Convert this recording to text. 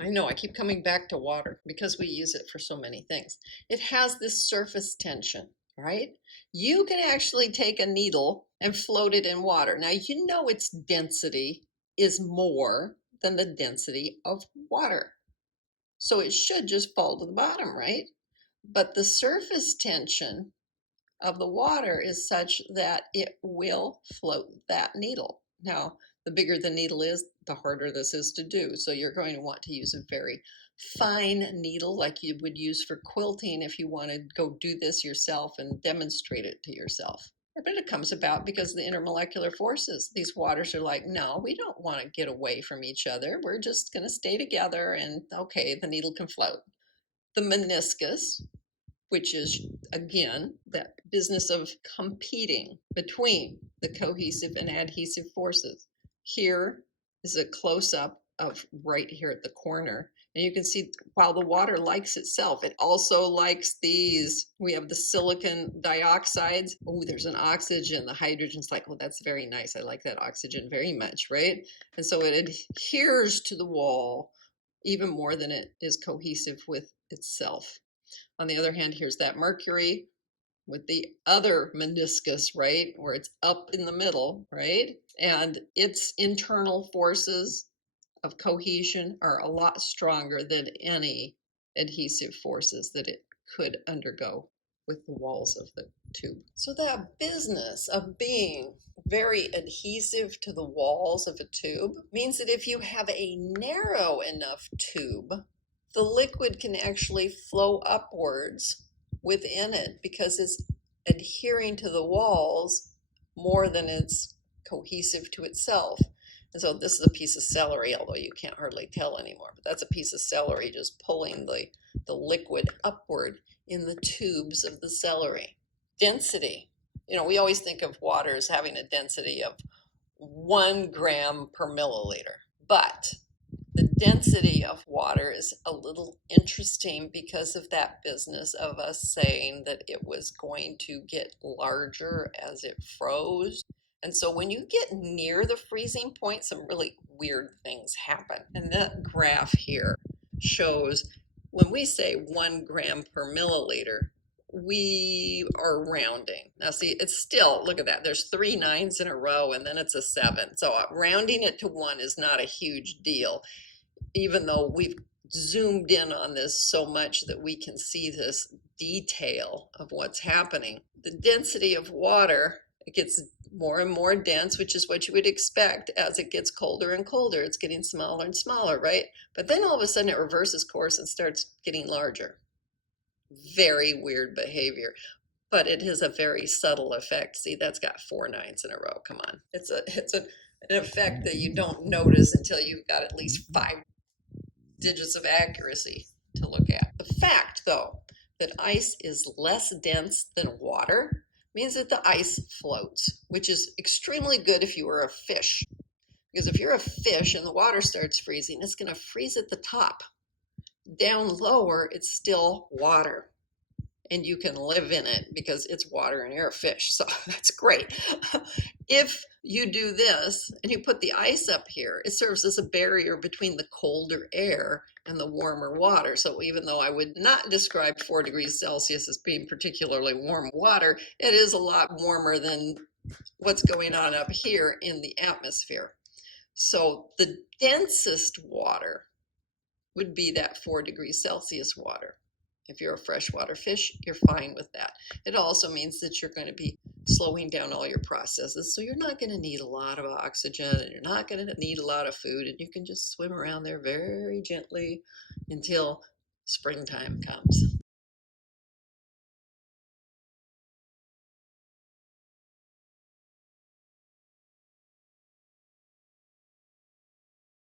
I know, I keep coming back to water because we use it for so many things. It has this surface tension, right? You can actually take a needle and float it in water. Now, you know its density is more than the density of water. So it should just fall to the bottom, right? But the surface tension of the water is such that it will float that needle. Now, the bigger the needle is, the harder this is to do. So you're going to want to use a very fine needle like you would use for quilting if you want to go do this yourself and demonstrate it to yourself. But it comes about because of the intermolecular forces. These waters are like, no, we don't want to get away from each other. We're just going to stay together and okay, the needle can float. The meniscus, which is again that business of competing between the cohesive and adhesive forces. Here is a close-up of right here at the corner. And you can see while the water likes itself, it also likes these. We have the silicon dioxides. Oh, there's an oxygen. The hydrogen's like, well, that's very nice. I like that oxygen very much, right? And so it adheres to the wall even more than it is cohesive with itself. On the other hand, here's that mercury with the other meniscus, right, where it's up in the middle, right? And its internal forces of cohesion are a lot stronger than any adhesive forces that it could undergo with the walls of the tube. So that business of being very adhesive to the walls of a tube means that if you have a narrow enough tube, the liquid can actually flow upwards within it because it's adhering to the walls more than it's cohesive to itself. And so this is a piece of celery, although you can't hardly tell anymore, but that's a piece of celery just pulling the liquid upward in the tubes of the celery. Density. You know, we always think of water as having a density of 1 gram per milliliter, but the density of water is a little interesting because of that business of us saying that it was going to get larger as it froze. And so when you get near the freezing point, some really weird things happen. And that graph here shows when we say 1 gram per milliliter, we are rounding. Now see, it's still, look at that, there's 3 nines in a row and then it's a 7. So rounding it to 1 is not a huge deal, even though we've zoomed in on this so much that we can see this detail of what's happening. The density of water, it gets more and more dense, which is what you would expect as it gets colder and colder. It's getting smaller and smaller, right? But then all of a sudden it reverses course and starts getting larger. Very weird behavior, but it has a very subtle effect. See, that's got 4 nines in a row. Come on. It's an effect that you don't notice until you've got at least 5 digits of accuracy to look at. The fact, though, that ice is less dense than water means that the ice floats, which is extremely good if you were a fish. Because if you're a fish and the water starts freezing, it's going to freeze at the top. Down lower, it's still water. And you can live in it because it's water and you're a fish. So that's great. If you do this and you put the ice up here, it serves as a barrier between the colder air and the warmer water. So even though I would not describe 4 degrees Celsius as being particularly warm water, it is a lot warmer than what's going on up here in the atmosphere. So the densest water would be that 4 degrees Celsius water. If you're a freshwater fish, you're fine with that. It also means that you're going to be slowing down all your processes. So you're not going to need a lot of oxygen and you're not going to need a lot of food. And you can just swim around there very gently until springtime comes.